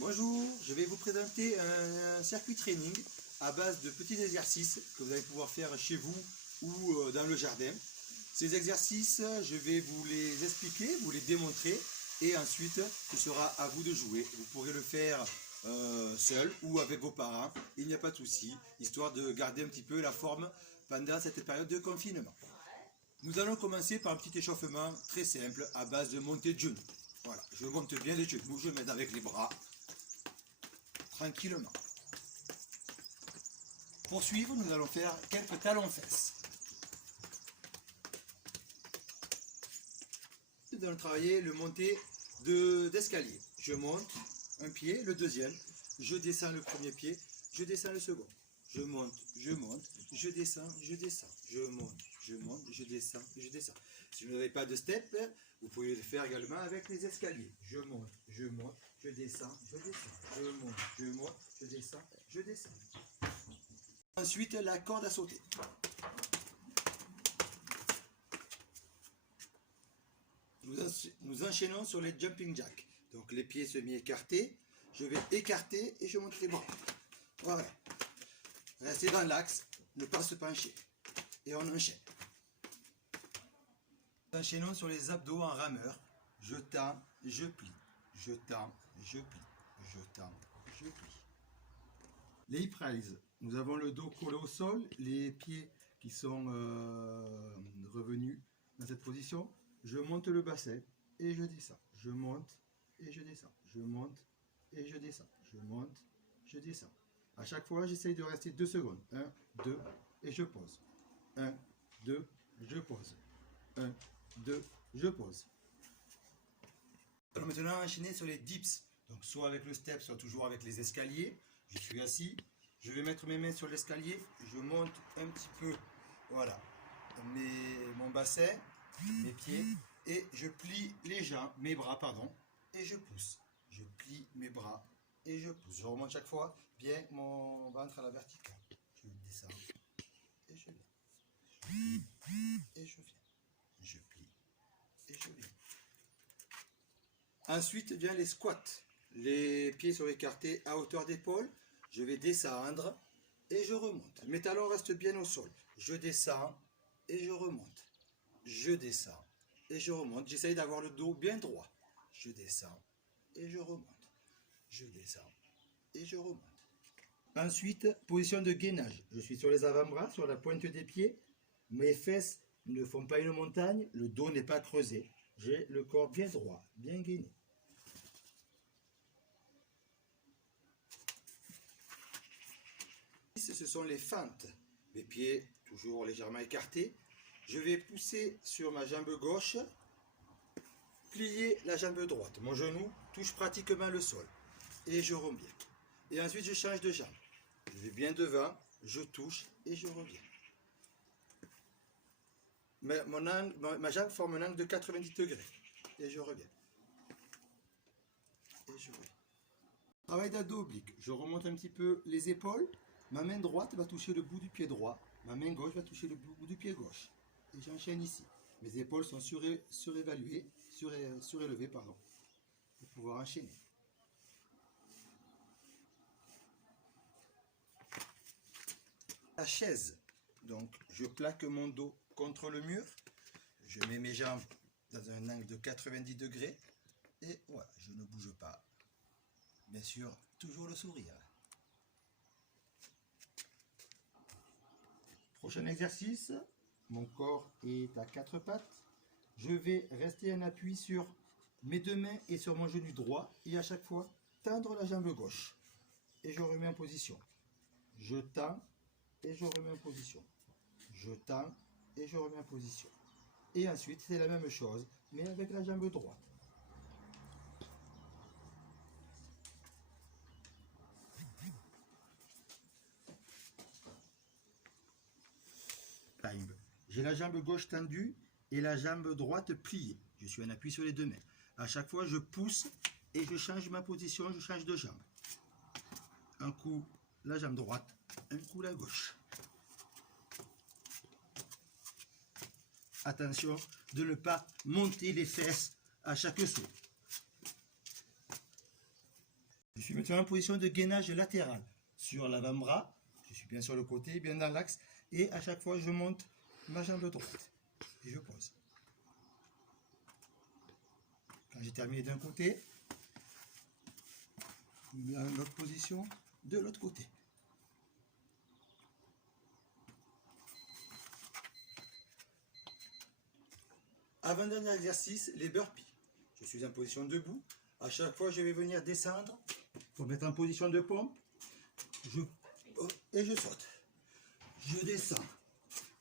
Bonjour, je vais vous présenter un circuit training à base de petits exercices que vous allez pouvoir faire chez vous ou dans le jardin. Ces exercices, je vais vous les expliquer, vous les démontrer et ensuite ce sera à vous de jouer. Vous pourrez le faire seul ou avec vos parents, il n'y a pas de souci, histoire de garder un petit peu la forme pendant cette période de confinement. Nous allons commencer par un petit échauffement très simple à base de montée de genoux. Voilà, je monte bien les genoux, je m'aide avec les bras. Tranquillement. Pour suivre, nous allons faire quelques talons-fesses. Nous allons travailler le monté d'escalier. Je monte un pied, le deuxième, je descends le premier pied, je descends le second. Je monte, je descends, je monte, je descends, je descends. Si vous n'avez pas de step, vous pouvez le faire également avec les escaliers. Je monte, je descends, je monte, je descends, je descends. Ensuite, la corde à sauter. Nous enchaînons sur les jumping jacks. Donc les pieds semi-écartés, je vais écarter et je monte les bras. Voilà. Restez dans l'axe, ne pas se pencher. Et on enchaîne. Nous enchaînons sur les abdos en rameur. Je tends, je plie. Je tends, je plie. Je tends, je plie. Les hip raises. Nous avons le dos collé au sol, les pieds qui sont revenus dans cette position. Je monte le bassin et je descends. Je monte et je descends. Je monte et je descends. Je monte, je descends. À chaque fois, j'essaye de rester 2 secondes. 1, 2 et je pose. 1, 2, je pose. 1, 2, je pose. Alors maintenant, enchaîner sur les dips. Donc soit avec le step, soit toujours avec les escaliers. Je suis assis. Je vais mettre mes mains sur l'escalier. Je monte un petit peu, voilà, mon bassin, mes pieds. Et je plie les jambes, mes bras, pardon. Et je pousse. Je plie mes bras et je pousse. Je remonte chaque fois bien mon ventre à la verticale. Je descends et je viens. Je plie et je viens. Je plie et je viens. Ensuite vient les squats. Les pieds sont écartés à hauteur d'épaule. Je vais descendre et je remonte. Mes talons restent bien au sol. Je descends et je remonte. Je descends et je remonte. J'essaye d'avoir le dos bien droit. Je descends et je remonte. Je descends et je remonte. Ensuite, position de gainage. Je suis sur les avant-bras, sur la pointe des pieds. Mes fesses ne font pas une montagne. Le dos n'est pas creusé. J'ai le corps bien droit, bien gainé. Ce sont les fentes. Mes pieds toujours légèrement écartés. Je vais pousser sur ma jambe gauche, plier la jambe droite. Mon genou touche pratiquement le sol. Et je reviens. Et ensuite, je change de jambe. Je vais bien devant, je touche et je reviens. Ma jambe forme un angle de 90 degrés. Et je reviens. Et je reviens. Travail d'abdos oblique. Je remonte un petit peu les épaules. Ma main droite va toucher le bout du pied droit. Ma main gauche va toucher le bout du pied gauche. Et j'enchaîne ici. Mes épaules sont surélevées, pardon, pour pouvoir enchaîner. La chaise. Donc, je plaque mon dos contre le mur. Je mets mes jambes dans un angle de 90 degrés. Et voilà, je ne bouge pas. Bien sûr, toujours le sourire. Prochain exercice. Mon corps est à 4 pattes. Je vais rester en appui sur mes 2 mains et sur mon genou droit. Et à chaque fois, tendre la jambe gauche. Et je remets en position. Je tends et je remets en position. Je tends et je remets en position. Et ensuite, c'est la même chose, mais avec la jambe droite. J'ai la jambe gauche tendue et la jambe droite pliée. Je suis en appui sur les 2 mains. À chaque fois, je pousse et je change ma position, je change de jambe. Un coup, la jambe droite, un coup, la gauche. Attention de ne pas monter les fesses à chaque saut. Je suis maintenant en position de gainage latéral. Sur l'avant-bras, je suis bien sur le côté, bien dans l'axe. Et à chaque fois, je monte ma jambe droite. Et je pose. Quand j'ai terminé d'un côté, je me mets en autre position de l'autre côté. Avant-dernier exercice, les burpees. Je suis en position debout. À chaque fois, je vais venir descendre pour mettre en position de pompe. Et je saute. Je descends.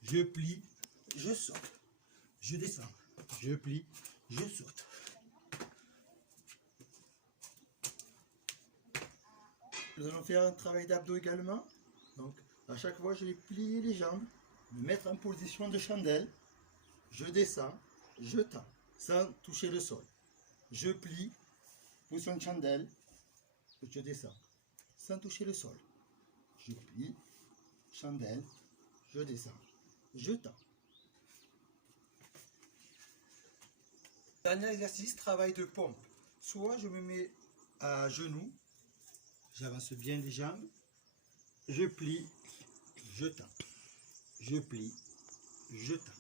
Je plie. Je saute. Je descends. Je plie. Je saute. Nous allons faire un travail d'abdos également. Donc, à chaque fois, je vais plier les jambes, me mettre en position de chandelle. Je descends, je tends, sans toucher le sol. Je plie, position de chandelle, je descends, sans toucher le sol. Je plie, chandelle, je descends, je tends. Dernier exercice, travail de pompe. Soit je me mets à genoux, j'avance bien les jambes, je plie, je tends, je plie, je tends.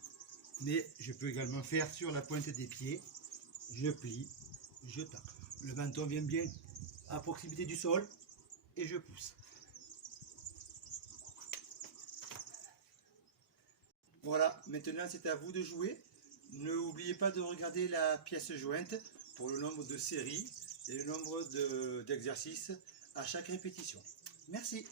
Mais je peux également faire sur la pointe des pieds, je plie, je tends. Le menton vient bien à proximité du sol et je pousse. Voilà, maintenant c'est à vous de jouer. N'oubliez pas de regarder la pièce jointe pour le nombre de séries et le nombre d'exercices à chaque répétition. Merci.